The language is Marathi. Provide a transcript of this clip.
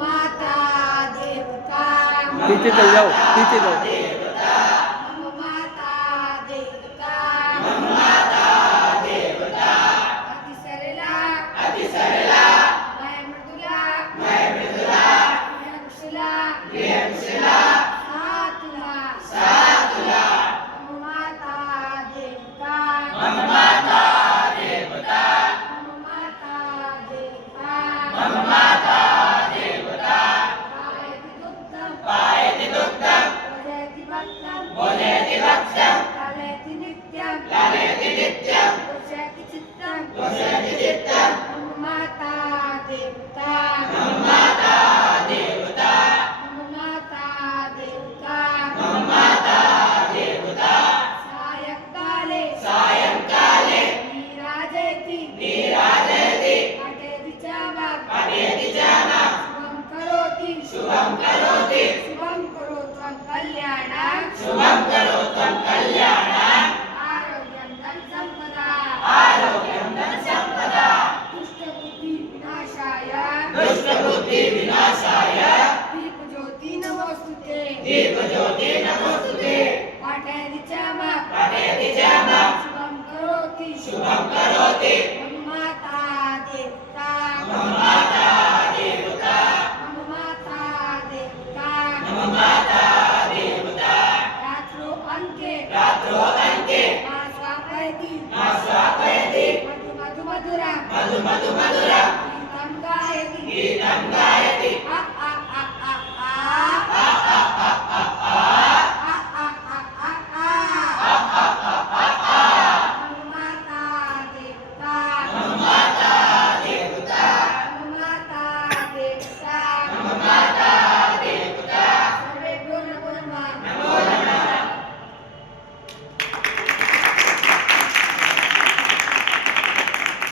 माता देवता पीछे चल जाओ, पीछे जाओ। माता देवता अति सरला मैं मृदुला विहंगशिला सातुला माता देवता मम माता देवता पायति दुग्धं भोजयति भक्ष्यं लालयति नित्यं पोषयति चित्तं मम माता देवता सायंकाले नीराजयति पाठयति च मां शुभं करोति शुभं करोत्वं कल्याणं आरोग्यं धन संपदा दुष्टबुद्धि विनाशाय दीपज्योति नमोस्तुते पाठयति च मां शुभं करोति मम माता देवता रात्रो अंके मा स्वापयति मधु मधुरा गीतं गायति